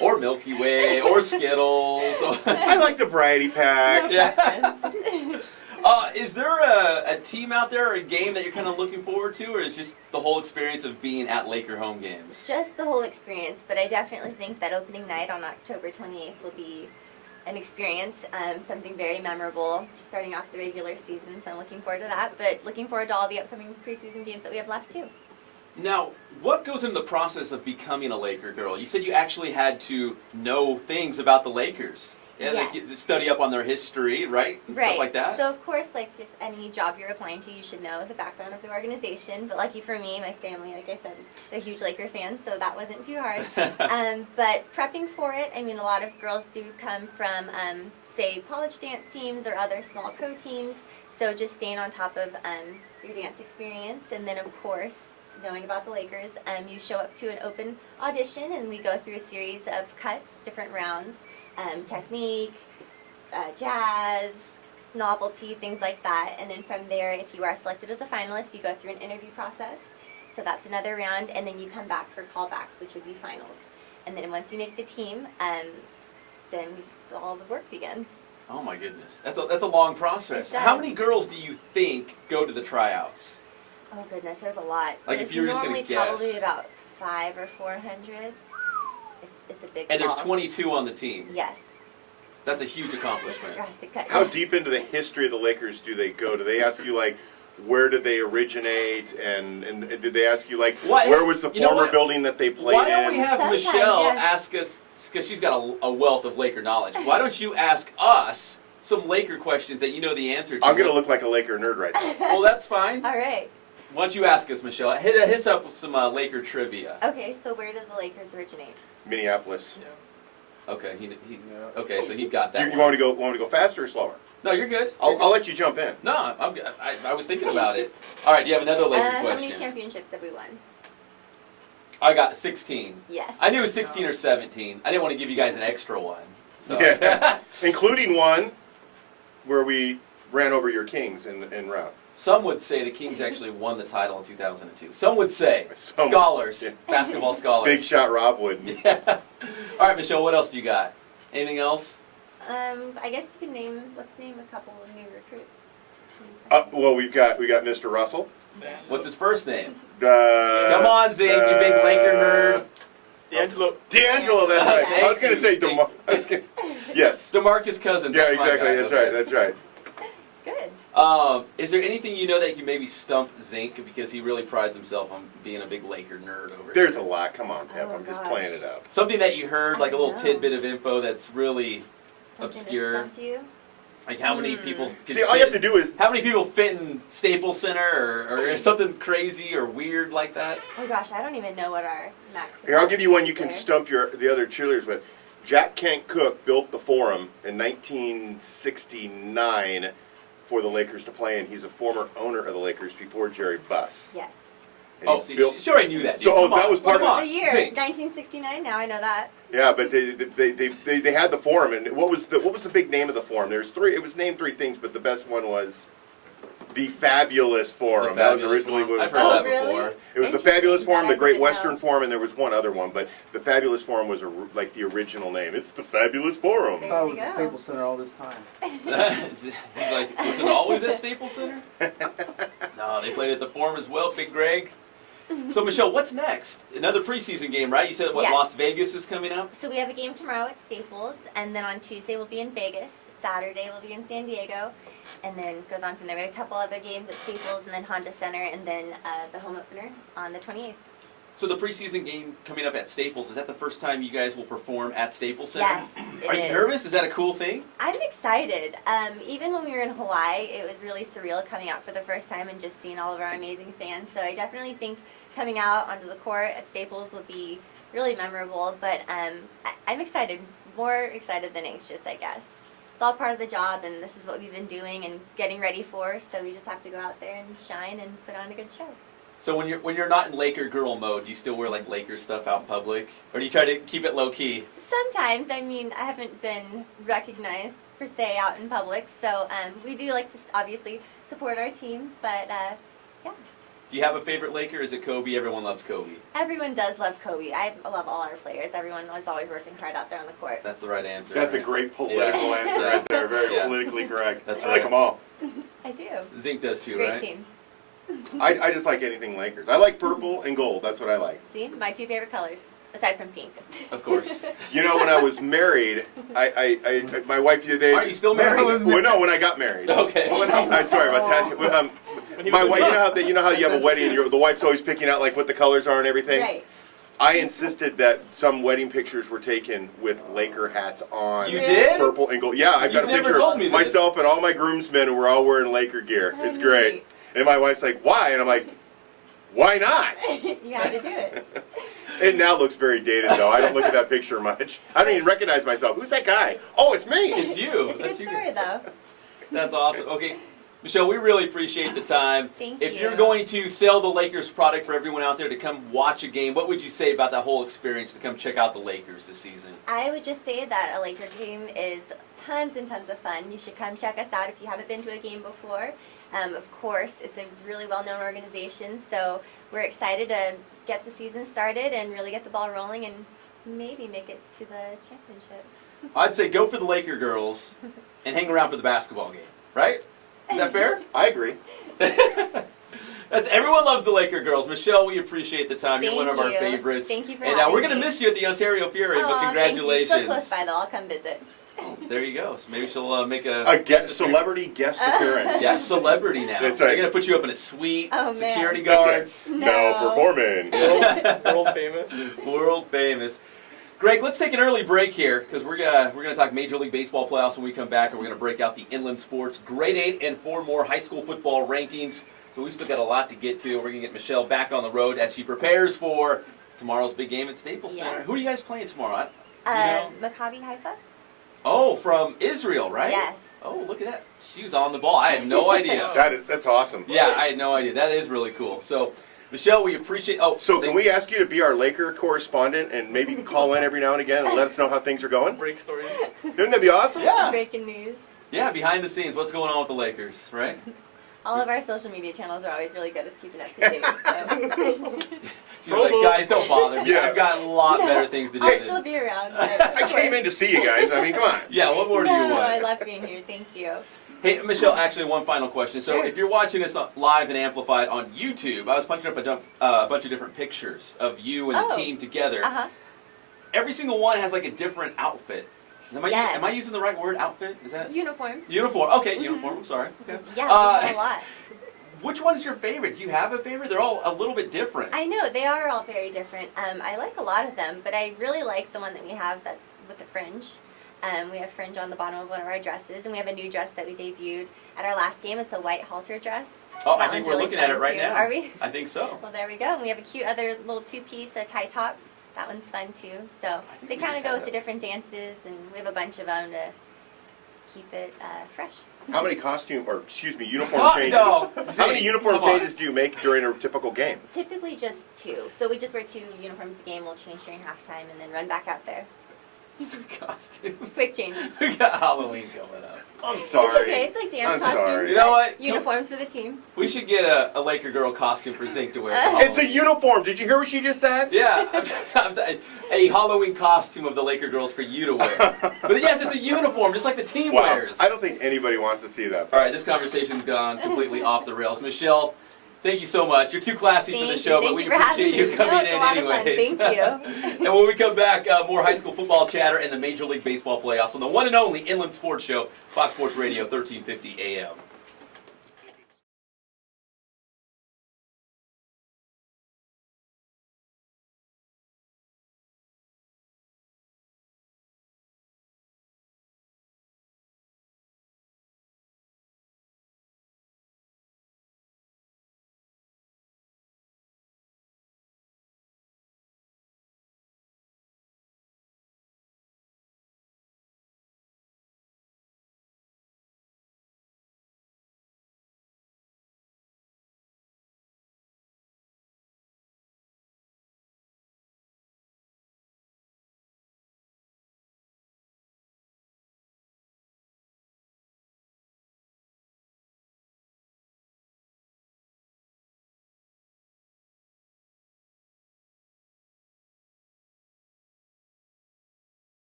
Or Milky Way, or Skittles. I like the variety No pack. Yeah. preference. Is there a team out there or a game that you're kind of looking forward to, or is just the whole experience of being at Laker home games? Just the whole experience, but I definitely think that opening night on October 28th will be an experience, something very memorable, just starting off the regular season, so I'm looking forward to that, but looking forward to all the upcoming preseason games that we have left too. Now, what goes into the process of becoming a Laker girl? You said you actually had to know things about the Lakers. Yeah, Yes. like study up on their history, right? And Stuff like that. So of course, like if any job you're applying to, you should know the background of the organization. But lucky for me, my family, like I said, they're huge Laker fans, so that wasn't too hard. But prepping for it, I mean, a lot of girls do come from, say, college dance teams or other small pro teams. So just staying on top of your dance experience, and then of course, knowing about the Lakers, you show up to an open audition, and we go through a series of cuts, different rounds. Technique, jazz, novelty, things like that. And then from there, if you are selected as a finalist, you go through an interview process. So that's another round, and then you come back for callbacks, which would be finals. And then once you make the team, then all the work begins. Oh my goodness, that's a long process. It does. How many girls do you think go to the tryouts? Oh goodness, there's a lot. Like, there's if you were just gonna normally guess. probably about 500 or 400. It's a big And there's call. 22 on the team. Yes. That's a huge It's a accomplishment. drastic cut. How deep into the history of the Lakers do they go? Do they ask you like, where did they originate, and did they ask you like, What- where was the you know former what? building that they played Why don't we in? have Sometimes, Michelle yes. ask us, because she's got a wealth of Laker knowledge. Why don't you ask us some Laker questions that you know the answer to? I'm gonna look like a Laker nerd right now. Well, that's fine. All right. Why don't you ask us, Michelle? Hit us up with some Laker trivia. Okay, so where did the Lakers originate? Minneapolis. Yeah. Okay, okay, so he got that. You one. want me to go faster or slower? No, you're good. I'll let you jump in. No, I'm good. I was thinking about it. All right, do you have another Laker How many question? championships have we won? I got 16. Yes. I knew it was 16 or 17. I didn't want to give you guys an extra one. So. Yeah. Including one where we ran over your Kings in round. Some would say the Kings actually won the title in 2002. Some would say. Some- Scholars. yeah. Basketball scholars. Big shot Rob Wood. Yeah. All right, Michelle, what else do you got? Anything else? I guess you can let's name a couple of new recruits. Well, we got Mr. Russell. What's his first name? Come Come on, Zink, you big Laker nerd. D'Angelo. D'Angelo, that's right. Thank I was going to say you. Yes. DeMarcus Cousins. Yeah, that's my exactly. guy. That's Okay. right. That's right. Good. Is there anything you know that you maybe stump Zink, because he really prides himself on being a big Laker nerd over There's a here? lot. Come on, Pep. Oh, I'm just gosh. playing it up. Something that you heard, like a little I know. tidbit of info that's really Something obscure. to stump you? Like how many people can See, all you have to do is how many people fit in Staples Center or something crazy or weird like that? Oh gosh, I don't even know what our max. here. I'll give you one you can capacity stump the other cheerleaders with. Jack Kent Cook built the Forum in 1969 for the Lakers to play in. He's a former owner of the Lakers before Jerry Buss. is. Yes. And Oh, he see, built- she already knew that. Dude. So, Come that on, was part come of on. The year, Zink. 1969. Now I know that. Yeah, but they had the Forum, and what was the big name of the Forum? There's three. It was named three things, but the best one was the Fabulous Forum. The That was Fabulous originally Forum. what I've it was heard called. that really? before. It was the Interesting. Fabulous Forum, That the I Great didn't Western know. Forum, and there was one other one, but the Fabulous Forum was like the original name. It's the Fabulous Forum. I thought it was There the you go. Staples Center all this time. He's like, was it always at Staples Center? No, they played at the Forum as well, Big Greg. So, Michelle, what's next? Another preseason game, right? You said, what, Yes. Las Vegas is coming up? So we have a game tomorrow at Staples, and then on Tuesday we'll be in Vegas. Saturday we'll be in San Diego, and then goes on from there. We have a couple other games at Staples, and then Honda Center, and then the home opener on the 28th. So the preseason game coming up at Staples, is that the first time you guys will perform at Staples Center? Yes, it Are you is. nervous? Is that a cool thing? I'm excited. Even when we were in Hawaii, it was really surreal coming out for the first time and just seeing all of our amazing fans. So I definitely think coming out onto the court at Staples will be really memorable. But I'm excited, more excited than anxious, I guess. It's all part of the job, and this is what we've been doing and getting ready for. So we just have to go out there and shine and put on a good show. So when you're not in Laker girl mode, do you still wear like Laker stuff out in public, or do you try to keep it low key? Sometimes, I mean, I haven't been recognized per se out in public, so we do like to obviously support our team, but yeah. Do you have a favorite Laker? Is it Kobe? Everyone loves Kobe. Everyone does love Kobe. I love all our players. Everyone was always working hard out there on the court. That's the right answer. That's a right? great political Yeah. answer right there. Very Yeah. politically correct. That's I right. like them all. I do. Zink does It's a too, great right? team. I just like anything Lakers. I like purple and gold. That's what I like. See, my two favorite colors, aside from pink. Of course. You know, when I was married, my wife the other day. Are you still married? Well, no, when I got married. Okay. I'm sorry about that. My wife, you know how you have a wedding and the wife's always picking out like what the colors are and everything. Right. I insisted that some wedding pictures were taken with Laker hats on. You did? Purple and gold. Yeah, I've got You've a never picture told of me this. myself and all my groomsmen, and we're all wearing Laker gear. How It's great. neat. And my wife's like, "Why?" And I'm like, "Why not?" You had to do it. It now looks very dated, though. I don't look at that picture much. I don't even recognize myself. Who's that guy? Oh, it's me. It's you. It's a That's good you. story, though. That's awesome. Okay, Michelle, we really appreciate the time. Thank If you. you're going to sell the Lakers product for everyone out there to come watch a game, what would you say about that whole experience to come check out the Lakers this season? I would just say that a Laker game is tons and tons of fun. You should come check us out if you haven't been to a game before. Of course, it's a really well-known organization, so we're excited to get the season started and really get the ball rolling and maybe make it to the championship. I'd say go for the Laker girls and hang around for the basketball game, right? Is that fair? I agree. That's everyone loves the Laker girls. Michelle, we appreciate the time. You're Thank one of our you. favorites. Thank you for And having we're gonna me. miss you at the Ontario Fury, but Aw, congratulations. Thank you. So close by, though. I'll come visit. There you go. So maybe she'll make A guest, celebrity guest appearance. Yeah, celebrity now. That's They're right. gonna put you up in a suite, Oh, man. security That's guards. right. No. No performing. World famous. World famous. Greg, let's take an early break here because we're gonna talk Major League Baseball playoffs when we come back, and we're gonna break out the Inland Sports Grade 8 and 4 more high school football rankings. So we've still got a lot to get to. We're gonna get Michelle back on the road as she prepares for tomorrow's big game at Staples Yes. Center. Who are you guys playing tomorrow? Do you know? Maccabi Haifa? Oh, from Israel, right? Yes. Oh, look at that. She was on the ball. I had no idea. That's awesome. Yeah, I had no idea. That is really cool. So, Michelle, we appreciate. Oh, So can we ask you to be our Laker correspondent and maybe call in every now and again and let us know how things are going? Break stories. Wouldn't that be awesome? Yeah. Breaking news. Yeah, behind the scenes, what's going on with the Lakers, right? All of our social media channels are always really good at keeping up to date. So. She's like, guys, don't bother me. Yeah. I've got a lot better things to do. I'll than- still be around. I came in to see you guys. I mean, come on. Yeah, what more do No, you want? I love being here. Thank you. Hey, Michelle, actually, one final question. So, Sure. if you're watching us live and amplified on YouTube, I was punching up a bunch of different pictures of you and the Oh. team together. Uh huh. Every single one has like a different outfit. Yes. Am I using the right word? Outfit? Is that Uniforms. uniform? Okay, uniform. I'm sorry. Okay. Yeah, Uh, we have a lot. Which one's your favorite? Do you have a favorite? They're all a little bit different. I know they are all very different. I like a lot of them, but I really like the one that we have that's with the fringe. We have fringe on the bottom of one of our dresses, and we have a new dress that we debuted at our last game. It's a white halter dress. Oh, I That think one's we're really looking at fun, it right too. now. Are we? I think so. Well, there we go. And we have a cute other little two-piece, a tie top. That one's fun too. So think they we kind just of go had with the that. different dances, and we have a bunch of them to keep it fresh. How many uniform Oh, changes? no. How many uniform Come on. changes do you make during a typical game? Typically just 2. So we just wear 2 uniforms a game. We'll change during halftime and then run back out there. Costumes. Quick changes. We got Halloween coming up. I'm It's sorry. okay. It's like dance I'm costumes. sorry. You know but what? Uniforms for the team. We should get a Laker girl costume for Zink to wear. For It's a Halloween. uniform. Did you hear what she just said? Yeah, I'm saying a Halloween costume of the Laker girls for you to wear. But yes, it's a uniform, just like the team Wow. wears. I don't think anybody wants to see that. All right, this conversation's gone completely off the rails. Michelle, thank you so much. You're too classy for Thank the you. show, but Thank we you for having appreciate you me. coming No, it's in a lot of fun. anyways. Thank you. And when we come back, more high school football chatter and the Major League Baseball playoffs on the one and only Inland Sports Show, Fox Sports Radio, 1350 AM.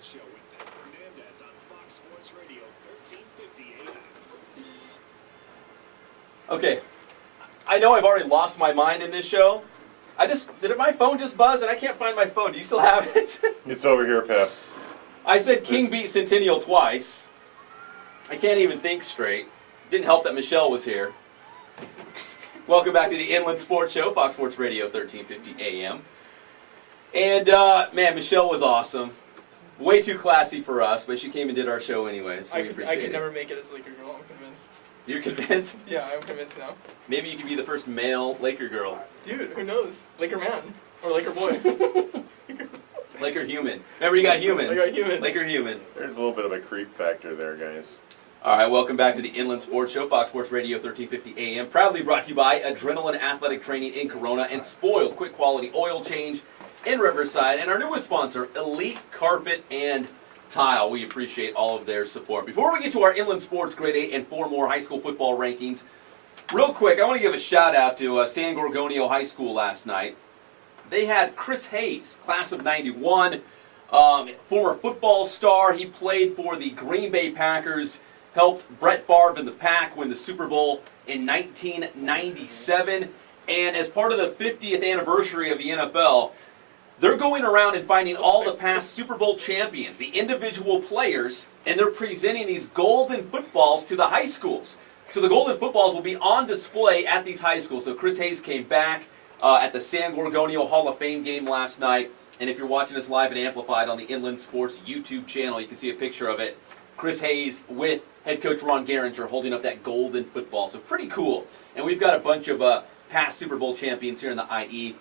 Sports Show with Pep Fernandez on Fox Sports Radio 1350 AM. Okay, I know I've already lost my mind in this show. Did my phone just buzz and I can't find my phone? Do you still have it? It's over here, Pep. I said King beat Centennial twice. I can't even think straight. Didn't help that Michelle was here. Welcome back to the Inland Sports Show, Fox Sports Radio 1350 AM. And, man, Michelle was awesome. Way too classy for us, but she came and did our show anyways, so we appreciate it. I could never make it as a Laker girl, I'm convinced. You're convinced? Yeah, I'm convinced now. Maybe you could be the first male Laker girl. Dude, who knows? Laker man. Or Laker boy. Laker human. Remember, you got humans. I got humans. Laker human. There's a little bit of a creep factor there, guys. All right, welcome back to the Inland Sports Show, Fox Sports Radio 1350 AM. Proudly brought to you by Adrenaline Athletic Training in Corona and Spoiled Quick Quality Oil Change in Riverside. And our newest sponsor, Elite Carpet and Tile. We appreciate all of their support. Before we get to our Inland Sports Grade 8 and 4 more high school football rankings, real quick, I want to give a shout out to San Gorgonio High School last night. They had Chris Hayes, class of 91, former football star. He played for the Green Bay Packers, helped Brett Favre and the Pack win the Super Bowl in 1997. And as part of the 50th anniversary of the NFL, they're going around and finding all the past Super Bowl champions, the individual players, and they're presenting these golden footballs to the high schools. So the golden footballs will be on display at these high schools. So Chris Hayes came back at the San Gorgonio Hall of Fame game last night. And if you're watching us live and amplified on the Inland Sports YouTube channel, you can see a picture of it. Chris Hayes with head coach Ron Garinger holding up that golden football. So pretty cool. And we've got a bunch of past Super Bowl champions here in the IE.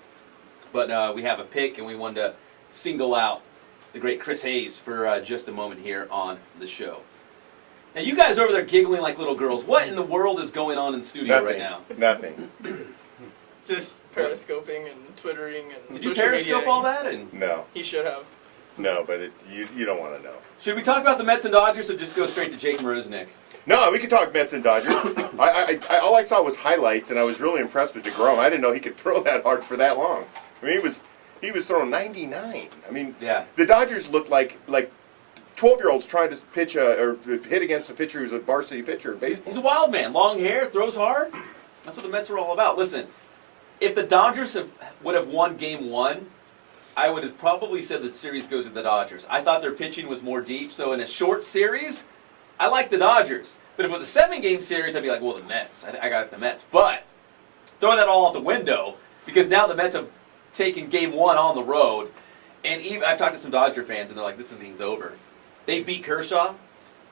But we have a pick, and we wanted to single out the great Chris Hayes for just a moment here on the show. Now, you guys over there giggling like little girls. What in the world is going on in the studio right now? Nothing. Just periscoping and twittering and Did you social periscope mediaing. all that? And No. He should have. No, but you don't want to know. should we talk about the Mets and Dodgers, or just go straight to Jake Maruznik? No, we could talk Mets and Dodgers. All I saw was highlights, and I was really impressed with DeGrom. I didn't know he could throw that hard for that long. I mean, he was throwing 99. I mean, Yeah. the Dodgers looked like 12-year-olds trying to pitch or hit against a pitcher who's a varsity pitcher in baseball. He's a wild man. Long hair, throws hard. That's what the Mets are all about. Listen, if the Dodgers would have won Game 1, I would have probably said the series goes to the Dodgers. I thought their pitching was more deep, so in a short series, I like the Dodgers. But if it was a 7-game series, I'd be like, well, the Mets. I got the Mets. But throw that all out the window, because now the Mets have taken Game 1 on the road, and even, I've talked to some Dodger fans, and they're like, this thing's over. They beat Kershaw,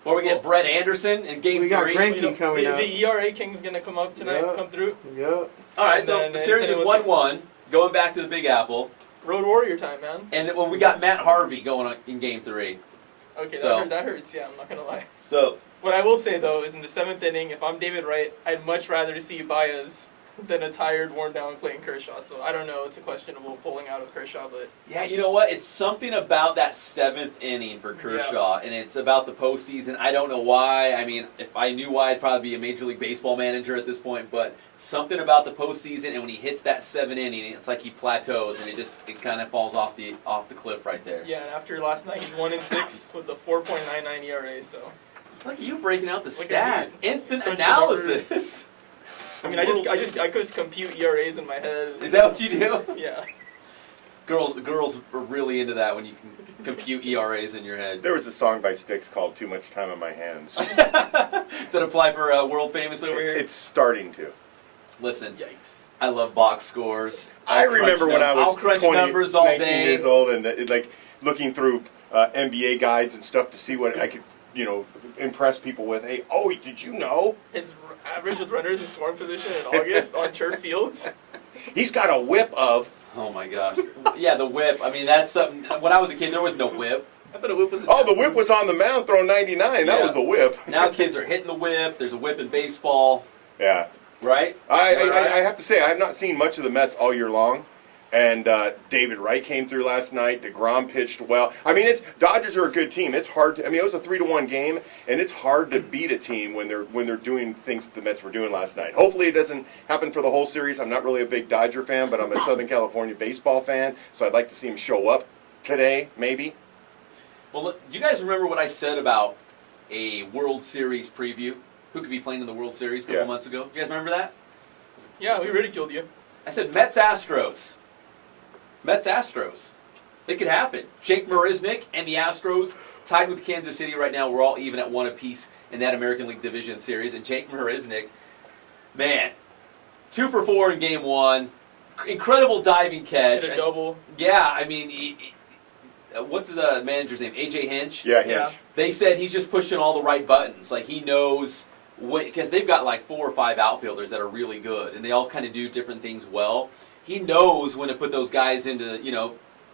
or we get Brett Anderson in Game 3. We got Greinke coming up. The ERA King's going to come up tonight, Yeah. come through. Yep. All right, And so then the series is same with 1-1, going back to the Big Apple. Road Warrior time, man. And then, well, we got Matt Harvey going on in Game 3. Okay, So- that hurts, yeah, I'm not going to lie. So, What I will say, though, is in the 7th inning, if I'm David Wright, I'd much rather see Baez than a tired, worn-down Clayton Kershaw. So I don't know, it's a questionable pulling out of Kershaw, but yeah, you know what? It's something about that 7th inning for Kershaw, and it's about the postseason. I don't know why. I mean, if I knew why, I'd probably be a Major League Baseball manager at this point, but something about the postseason, and when he hits that 7th inning, it's like he plateaus, and it kind of falls off the cliff right there. yeah, and after last night, he's 1-6 with a 4.99 ERA, so. Look at you breaking out the Look at stats. me. Instant Crunching analysis. I mean, I could just compute ERAs in my head. Is that what you do? Yeah. Girls are really into that when you can compute ERAs in your head. There was a song by Styx called "Too Much Time on My Hands." Does that apply for World Famous over here? It's starting to. Listen, Yikes. I love box scores. I remember when I I'll was crunch 20, numbers all 19 day. years old, and like looking through NBA guides and stuff to see what I could, impress people with. Hey, oh, did you know? His average with runners in scoring position in August on turf fields. He's got a whip of. Oh my gosh. Yeah, the whip. I mean, that's something. When I was a kid, there was no whip. I thought a whip was a Oh, the whip was on the mound throwing 99. That Yeah. was a whip. Now kids are hitting the whip. There's a whip in baseball, Yeah. right? I have to say, I have not seen much of the Mets all year long. And David Wright came through last night. DeGrom pitched well. I mean, Dodgers are a good team. It's hard. It was a 3-1 game, and it's hard to beat a team when they're doing things the Mets were doing last night. Hopefully, it doesn't happen for the whole series. I'm not really a big Dodger fan, but I'm a Southern California baseball fan, so I'd like to see him show up today, maybe. Well, look, do you guys remember what I said about a World Series preview? Who could be playing in the World Series a couple Yeah. months ago? You guys remember that? Yeah, we ridiculed you. I said Mets Astros. Mets Astros. It could happen. Jake Marisnick and the Astros tied with Kansas City right now. We're all even at 1 apiece in that American League Division Series. And Jake Marisnick, man, 2 for 4 in Game 1. Incredible diving catch. Hit a double. Yeah, I mean, what's the manager's name? AJ Hinch? Yeah, Hinch. Yeah. They said he's just pushing all the right buttons. Like, he knows because they've got like 4 or 5 outfielders that are really good, and they all kind of do different things well. He knows when to put those guys into,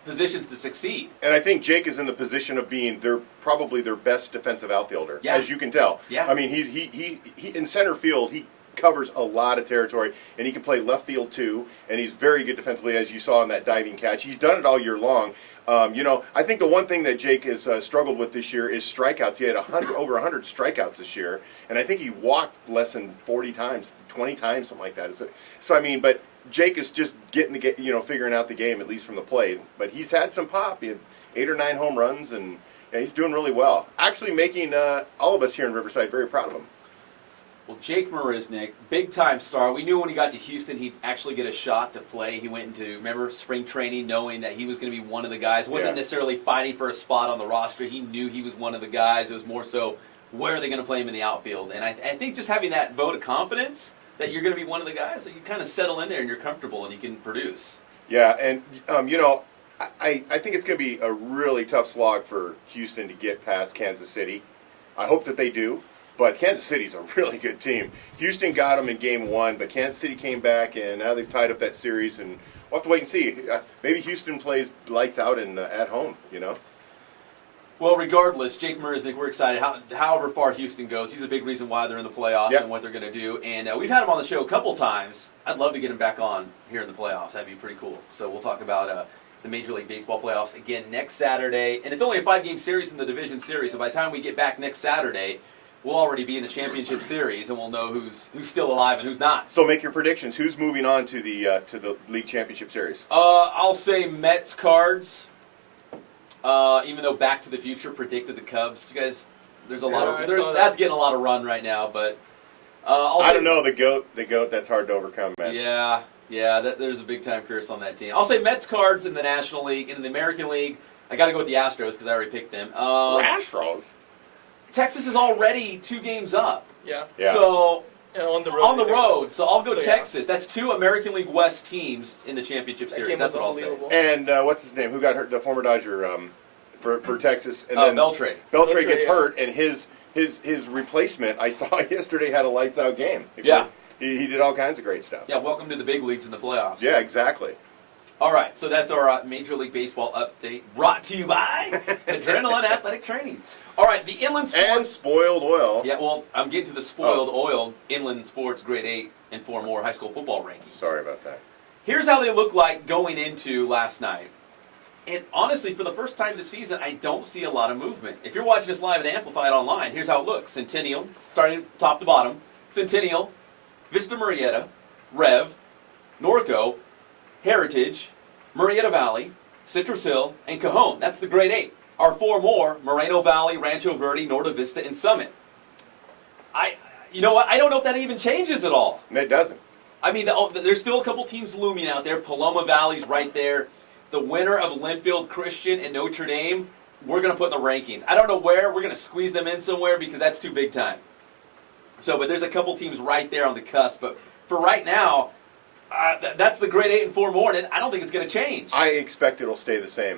positions to succeed. And I think Jake is in the position of being probably their best defensive outfielder, Yeah. as you can tell. Yeah. I mean, he in center field, he covers a lot of territory, and he can play left field too, and he's very good defensively, as you saw in that diving catch. He's done it all year long. I think the one thing that Jake has struggled with this year is strikeouts. He had over 100 strikeouts this year, and I think he walked less than 40 times, 20 times, something like that. So I mean, but Jake is just figuring out the game, at least from the plate. But he's had some pop. He had 8 or 9 home runs, and he's doing really well. Actually making all of us here in Riverside very proud of him. Well, Jake Marisnick, big-time star. We knew when he got to Houston he'd actually get a shot to play. He went into, remember, spring training knowing that he was going to be one of the guys. Wasn't necessarily fighting for a spot on the roster. He knew he was one of the guys. It was more so, where are they going to play him in the outfield? And I think just having that vote of confidence that you're going to be one of the guys, that you kind of settle in there and you're comfortable and you can produce. Yeah, and, I think it's going to be a really tough slog for Houston to get past Kansas City. I hope that they do. But Kansas City's a really good team. Houston got them in Game 1, but Kansas City came back, and now they've tied up that series, and we'll have to wait and see. Maybe Houston plays lights out and at home, Well, regardless, Jake Marisnick, we're excited. However far Houston goes, he's a big reason why they're in the playoffs and what they're going to do. And we've had him on the show a couple times. I'd love to get him back on here in the playoffs. That'd be pretty cool. So we'll talk about the Major League Baseball playoffs again next Saturday. And it's only a 5-game series in the Division Series, so by the time we get back next Saturday, we'll already be in the championship series, and we'll know who's still alive and who's not. So make your predictions. Who's moving on to the league championship series? I'll say Mets, Cards. Even though Back to the Future predicted the Cubs, you guys, there's a lot I of saw that. that's getting a lot of run right now. But I don't know, the goat. That's hard to overcome, man. Yeah, there's a big time curse on that team. I'll say Mets, Cards in the National League, and in the American League, I got to go with the Astros because I already picked them. Astros. Texas is already 2 games up. Yeah. So And on the road. So I'll go So, yeah. Texas. That's 2 American League West teams in the championship That series. game That's was what I'll say. unbelievable. And what's his name? Who got hurt? The former Dodger for Texas. And then Beltre. Beltre gets yeah. hurt, and his replacement, I saw yesterday, had a lights out game. Yeah. He did all kinds of great stuff. Yeah, welcome to the big leagues in the playoffs. Yeah, exactly. All right, so that's our Major League Baseball update brought to you by Adrenaline Athletic Training. All right, the Inland Sports. And Spoiled Oil. Yeah, well, I'm getting to the Spoiled Oil Inland Sports Grade 8 and 4 more high school football rankings. Sorry about that. Here's how they look like going into last night. And honestly, for the first time this season, I don't see a lot of movement. If you're watching this live and amplified online, here's how it looks. Centennial, starting top to bottom. Centennial, Vista Marietta, Rev, Norco, Heritage, Marietta Valley, Citrus Hill, and Cajon. That's the grade 8. Our 4 more, Moreno Valley, Rancho Verde, Norte Vista, and Summit. You know what? I don't know if that even changes at all. And it doesn't. I mean, there's still a couple teams looming out there. Paloma Valley's right there. The winner of Linfield Christian and Notre Dame, we're going to put in the rankings. I don't know where. We're going to squeeze them in somewhere because that's too big time. So, but there's a couple teams right there on the cusp. But for right now, that's the grade 8 and 4 more, and I don't think it's going to change. I expect it'll stay the same.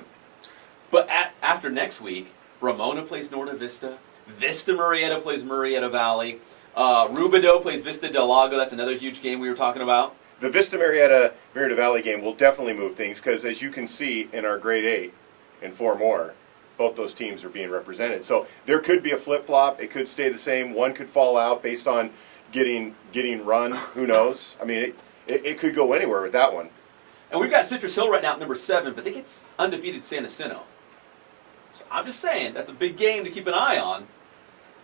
But after next week, Ramona plays Norte Vista. Vista Marietta plays Marietta Valley. Rubidoux plays Vista Del Lago. That's another huge game we were talking about. The Vista Marietta Valley game will definitely move things because, as you can see in our grade 8 and 4 more, both those teams are being represented. So there could be a flip-flop. It could stay the same. One could fall out based on getting run. Who knows? I mean, it could go anywhere with that one. And we've got Citrus Hill right now at number 7, but they get undefeated San Jacinto. So I'm just saying, that's a big game to keep an eye on.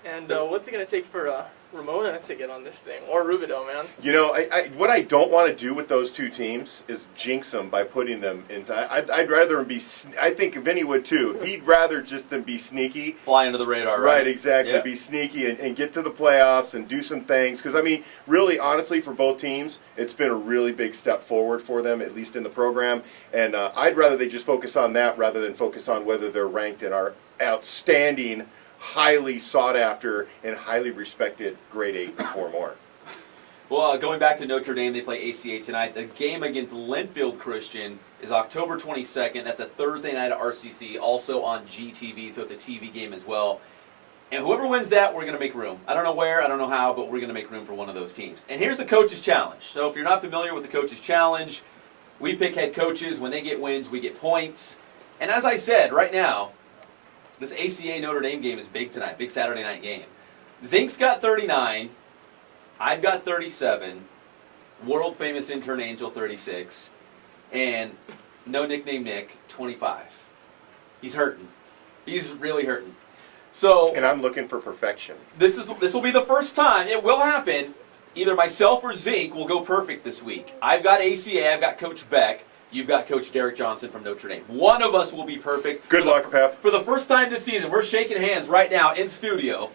And what's it going to take for Ramona to get on this thing, or Rubidoux, man. You know, what I don't want to do with those two teams is jinx them by putting them into. I'd rather them be. I think Vinny would too. He'd rather just them be sneaky. Fly under the radar, Right, exactly. Yeah. Be sneaky and get to the playoffs and do some things. Because, I mean, really, honestly, for both teams, it's been a really big step forward for them, at least in the program. And I'd rather they just focus on that rather than focus on whether they're ranked in our outstanding, highly sought after, and highly respected grade 8 and 4 more. Well, going back to Notre Dame, they play ACA tonight. The game against Linfield Christian is October 22nd. That's a Thursday night at RCC, also on GTV, so it's a TV game as well. And whoever wins that, we're going to make room. I don't know where, I don't know how, but we're going to make room for one of those teams. And here's the Coach's Challenge. So if you're not familiar with the Coach's Challenge, we pick head coaches. When they get wins, we get points. And as I said, right now, this ACA Notre Dame game is big tonight, big Saturday night game. Zink's got 39. I've got 37. World famous intern Angel 36. And no nickname Nick 25. He's hurting. He's really hurting. So And I'm looking for perfection. this will be the first time. It will happen. Either myself or Zink will go perfect this week. I've got ACA. I've got Coach Beck. You've got Coach Derek Johnson from Notre Dame. One of us will be perfect. Good luck, Pep. For the first time this season, we're shaking hands right now in studio.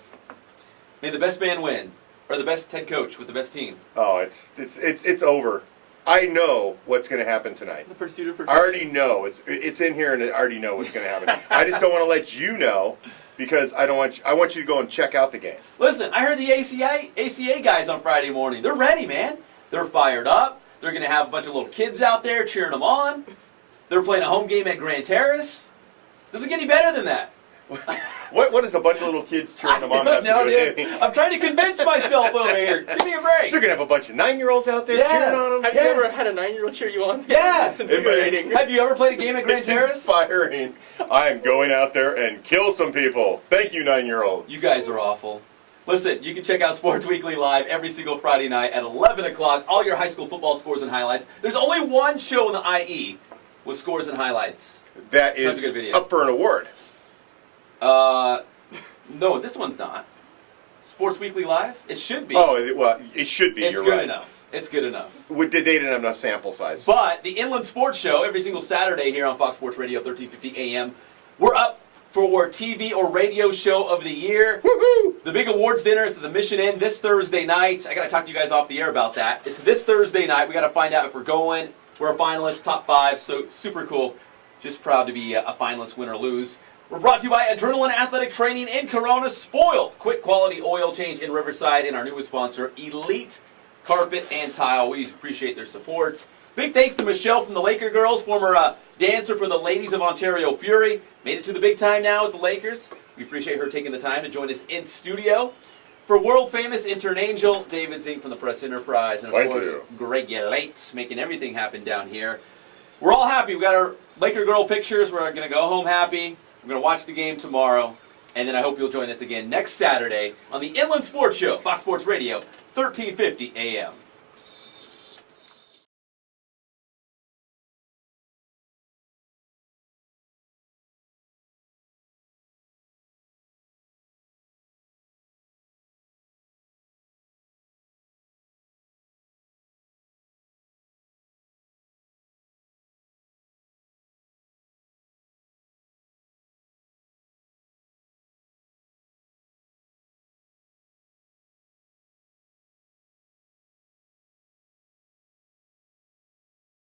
May the best man win, or the best head coach with the best team. Oh, it's over. I know what's going to happen tonight. The pursuit of I perfection. already know it's in here, and I already know what's going to happen. I just don't want to let you know because I want you to go and check out the game. Listen, I heard the ACA guys on Friday morning. They're ready, man. They're fired up. They're going to have a bunch of little kids out there cheering them on. They're playing a home game at Grand Terrace. Doesn't get any better than that. What is a bunch of little kids cheering them on? Have to do with dude. anything? I'm trying to convince myself over here. Give me a break. They're gonna have a bunch of 9-year-olds out there Yeah. cheering on them. Have you ever had a 9-year-old cheer you on? Yeah. It's infuriating. Have you ever played a game at Grand It's Terrace? inspiring. I am going out there and kill some people. Thank you, 9-year-olds. You guys are awful. Listen, you can check out Sports Weekly live every single Friday night at 11 o'clock. All your high school football scores and highlights. There's only one show in the IE with scores and highlights. That That's is a good video. up for an award. No, this one's not. Sports Weekly live? It should be. Oh, well, it should be. it's You're good right. enough. It's good enough. They didn't have enough sample size. But the Inland Sports Show, every single Saturday here on Fox Sports Radio, 1350 AM. We're up for TV or radio show of the year. Woohoo! The big awards dinner is at the Mission Inn this Thursday night. I got to talk to you guys off the air about that. It's this Thursday night. We got to find out if we're going. We're a finalist, top 5, so super cool. Just proud to be a finalist, win or lose. We're brought to you by Adrenaline Athletic Training in Corona. Spoiled. Quick quality oil change in Riverside, and our newest sponsor, Elite Carpet and Tile. We appreciate their support. Big thanks to Michelle from the Laker Girls, former dancer for the Ladies of Ontario Fury. Made it to the big time now with the Lakers. We appreciate her taking the time to join us in studio. For world famous intern Angel, David Zink from the Press Enterprise, and of Thank course, you. Greg Late, making everything happen down here. We're all happy. We got our Laker girl pictures. We're going to go home happy. We're going to watch the game tomorrow. And then I hope you'll join us again next Saturday on the Inland Sports Show, Fox Sports Radio, 1350 AM.